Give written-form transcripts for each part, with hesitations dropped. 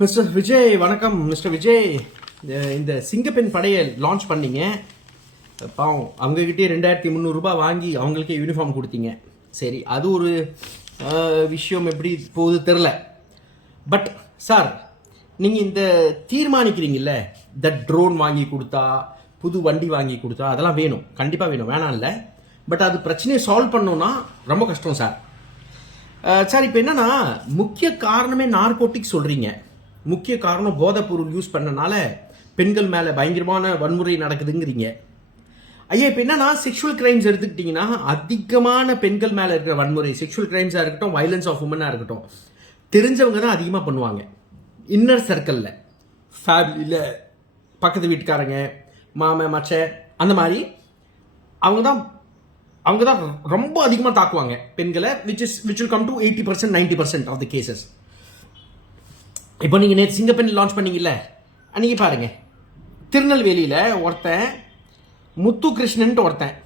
Mister Vijay வணக்கம். Mister Vijay, இந்த சிங்கப்பெண் படையை லான்ச் பண்ணீங்க. பாவம், அவங்ககிட்டே 2300 ரூபாய் வாங்கி அவங்களுக்கே யூனிஃபார்ம் கொடுத்தீங்க. சரி, அது ஒரு விஷயம் எப்படி போகுது தெரில. பட் சார், நீங்கள் இந்த தீர்மானிக்கிறீங்கல்ல, இந்த ட்ரோன் வாங்கி கொடுத்தா, புது வண்டி வாங்கி கொடுத்தா, அதெல்லாம் வேணும், கண்டிப்பாக வேணும், வேணாம் இல்லை. பட் அது பிரச்சனையை சால்வ் பண்ணோன்னா ரொம்ப கஷ்டம் சார். சார், இப்போ என்னன்னா, முக்கிய காரணமே நார்கோட்டிக் சொல்கிறீங்க. முக்கிய காரணம் போதைப் பொருள் யூஸ் பண்ணனால பெண்கள் மேலே பயங்கரமான வன்முறை நடக்குதுங்கிறீங்க. ஐயா, இப்போ என்னன்னா, செக்ஷுவல் கிரைம்ஸ் எடுத்துக்கிட்டிங்கன்னா அதிகமான பெண்கள் மேலே இருக்கிற வன்முறை, செக்ஷுவல் கிரைம்ஸாக இருக்கட்டும், வயலன்ஸ் ஆஃப் உமனாக இருக்கட்டும், தெரிஞ்சவங்க தான் அதிகமாக பண்ணுவாங்க. இன்னர் சர்க்கிளில், ஃபேமிலியில், பக்கத்து வீட்டுக்காரங்க, மாமன் மச்ச, அந்த மாதிரி அவங்க தான் ரொம்ப அதிகமாக தாக்குவாங்க பெண்களை, which will come to 80% 90% of the cases. இப்போ நீங்கள் நேற்று சிங்கப்பெண் லான்ச் பண்ணீங்கல்ல, அன்றைக்கி பாருங்க, திருநெல்வேலியில் ஒருத்தன் முத்து கிருஷ்ணன்ட்டு ஒருத்தன்,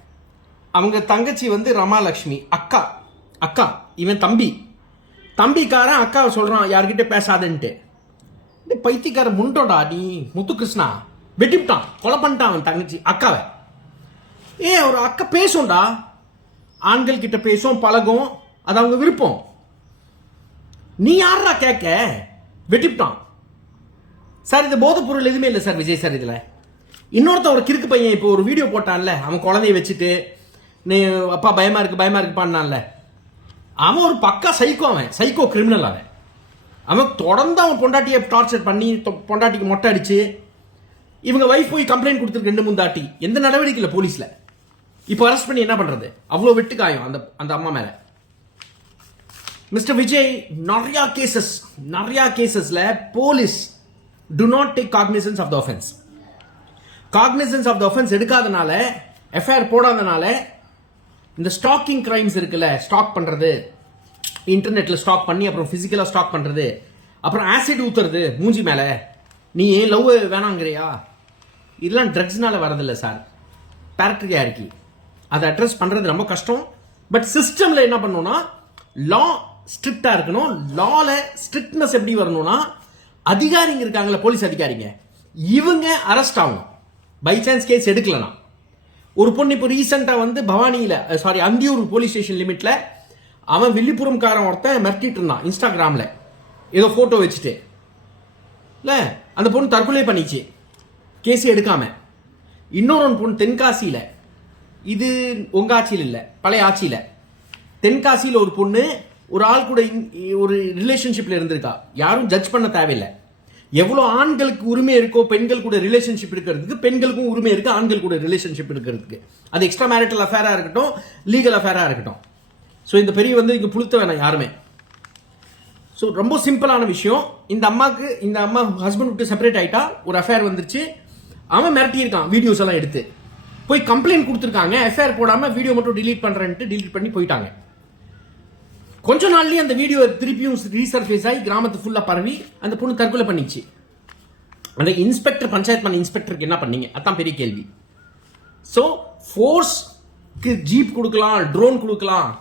அவங்க தங்கச்சி வந்து ரமாலக்ஷ்மி, அக்கா இவன் தம்பிக்காரன் அக்காவை சொல்கிறான் யார்கிட்ட பேசாதன்ட்டு. இந்த பைத்தியக்கார முண்டோடா நீ, முத்து கிருஷ்ணா வெட்டிவிட்டான், கொலை பண்ணிட்டான் அவன் தங்கச்சி அக்காவை. ஒரு அக்கா பேசும்டா, ஆண்கள் கிட்ட பேசும், பழகும், அது அவங்க விருப்பம். நீ யாரா கேட்க? வெட்டிவிட்டான் சார். இது போதைப் பொருள் எதுவுமே இல்லை சார் விஜய் சார். இதில் இன்னொருத்த ஒரு கிறுக்கு பையன் இப்போ ஒரு வீடியோ போட்டான்ல, அவன் குழந்தைய வச்சுட்டு நீ அப்பா பயமா இருக்கு பண்ணான்ல, அவன் ஒரு பக்கா சைக்கோ, அவன் சைக்கோ கிரிமினல். அவன் தொடர்ந்து அவன் பொண்டாட்டியை டார்ச்சர் பண்ணி, பொண்டாட்டிக்கு மொட்டை அடிச்சு, இவங்க வைஃப் போய் கம்ப்ளைண்ட் கொடுத்துருக்கு 2-3 தாட்டி, எந்த நடவடிக்கை இல்லை போலீஸில். இப்போ அரெஸ்ட் பண்ணி என்ன பண்ணுறது? அவ்வளோ வெட்டு காயம் அந்த அம்மா மேலே. மிஸ்டர் விஜய், நிறையா கேசஸில் police do not take cognizance of the offence. Cognizance of the offence எடுக்காதனால, எஃப்ஐஆர் போடாதனால, இந்த ஸ்டாக்கிங் கிரைம்ஸ் இருக்குல்ல, ஸ்டாக் பண்ணுறது, இன்டர்நெட்டில் ஸ்டாக் பண்ணி அப்புறம் ஃபிசிக்கலாக ஸ்டாக் பண்ணுறது, அப்புறம் ஆசிட் ஊற்றுறது மூஞ்சி மேலே, நீ ஏன் லவ் வேணாங்கிறியா, இதெல்லாம் ட்ரக்ஸ்னால வரதில்லை சார், பேரக்டரியாரிட்டி. அதை அட்ரஸ் பண்ணுறது ரொம்ப கஷ்டம். பட் சிஸ்டமில் என்ன பண்ணணும்னா, லா ஸ்ட்ரிக்டாக இருக்கணும். லாவில் ஸ்ட்ரிக்ட்னஸ் எப்படி வரணும்னா, அதிகாரிங்க இருக்காங்களே, போலீஸ் அதிகாரிங்க, இவங்க அரெஸ்ட் ஆகணும். பை சான்ஸ் கேஸ் எடுக்கலனா. ஒரு பொண்ணு இப்போ ரீசெண்டாக வந்து பவானியில், அந்தியூர் போலீஸ் ஸ்டேஷன் லிமிட்டில் அவன் வில்லிபுரம்காரன் ஒருத்தன் மிரட்டிட்டு இருந்தான் இன்ஸ்டாகிராமில், ஏதோ ஃபோட்டோ வச்சுட்டு. இல்லை, அந்த பொண்ணு தற்கொலை பண்ணிச்சு, கேஸே எடுக்காம. இன்னொரு பொண்ணு தென்காசியில், இது உங்க ஆட்சியில் இல்லை, பழைய ஆட்சியில், தென்காசியில் ஒரு பொண்ணு ஒரு ஆள் கூட ஒரு ரிலேஷன்ஷிப்பில் இருந்திருக்கா. யாரும் ஜட்ஜ் பண்ண தேவையில்லை. எவ்வளோ ஆண்களுக்கு உரிமை இருக்கோ பெண்கள் கூட ரிலேஷன்ஷிப் இருக்கிறதுக்கு, பெண்களுக்கும் உரிமை இருக்கு ஆண்கள் கூட ரிலேஷன்ஷிப் இருக்கிறதுக்கு. அது எக்ஸ்ட்ரா மேரிட்டல் அஃபேராக இருக்கட்டும், லீகல் அஃபேராக இருக்கட்டும். ஸோ இந்த பெரிய வந்து இங்கே புளுத்த வேணாம் யாருமே. ஸோ ரொம்ப சிம்பிளான விஷயம். இந்த அம்மா ஹஸ்பண்ட் விட்டு செப்பரேட் ஆகிட்டா, ஒரு அஃபேர் வந்துருச்சு, அவன் மிரட்டியிருக்கான், வீடியோஸ் எல்லாம் எடுத்து போய் கம்ப்ளைண்ட் கொடுத்துருக்காங்க. எஃப்ஐஆர் போடாமல் வீடியோ மட்டும் டிலீட் பண்ணுறேன்ட்டு டிலீட் பண்ணி போயிட்டாங்க. கொஞ்ச நாள்லயே அந்த வீடியோ திருப்பியும் ரீசர்ஃபேஸ் ஆகி கிராமத்து ஃபுல்லாக பரவி அந்த பொண்ணு தற்கொலை பண்ணிச்சு. அந்த இன்ஸ்பெக்டர், பஞ்சாயத்து பண்ண இன்ஸ்பெக்டருக்கு என்ன பண்ணீங்க? அதான் பெரிய கேள்வி. ஸோ ஃபோர்ஸ்க்கு ஜீப் கொடுக்கலாம், ட்ரோன் கொடுக்கலாம்,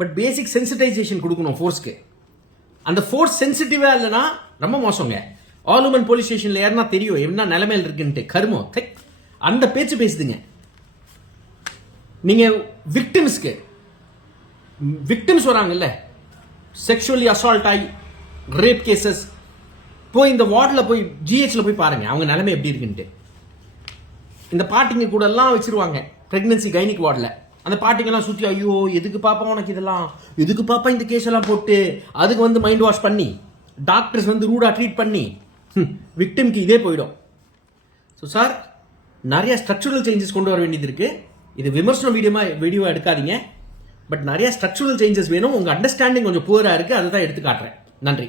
பட் பேசிக் சென்சிட்டைசேஷன் கொடுக்கணும் ஃபோர்ஸ்க்கு. அந்த ஃபோர்ஸ் சென்சிட்டிவா இல்லைன்னா ரொம்ப மோசங்க. ஆல் உமன் போலீஸ் ஸ்டேஷன்ல ஏறினா தெரியும் என்ன நிலைமையில் இருக்குன்ட்டு. கருமம் அந்த பேச்சு பேசுதுங்க. நீங்க விக்டிம்ஸ் வராங்கல்ல, செக்ஷுவலி அசால்ட் ஆகி ரேப் கேசஸ், போய் இந்த வார்டில் போய் ஜிஹெச்ல போய் பாருங்க அவங்க நிலைமை எப்படி இருக்குன்ட்டு. இந்த பாட்டிங்க கூட எல்லாம் வச்சிருவாங்க பிரெக்னன்சி கைனிக் வார்டில். அந்த பாட்டிங்கெல்லாம் சுற்றி, ஐயோ எதுக்கு பாப்பா உனக்கு இதெல்லாம், எதுக்கு பாப்பா இந்த கேஸ் எல்லாம் போட்டு, அதுக்கு வந்து மைண்ட் வாஷ் பண்ணி, டாக்டர்ஸ் வந்து ரூடா ட்ரீட் பண்ணி, விக்டிம்க்கு இதே போயிடும். ஸோ சார், நிறைய ஸ்ட்ரக்சரல் சேஞ்சஸ் கொண்டு வர வேண்டியது இருக்கு. இது விமர்சனம் வீடியோ எடுக்காதீங்க. பட் நிறைய ஸ்ட்ரக்சரல் சேஞ்சஸ் வேணும். உங்க அண்டர்ஸ்டாண்டிங் கொஞ்சம் புவரா இருக்கு, அதை தான் எடுத்து காட்டுறேன். நன்றி.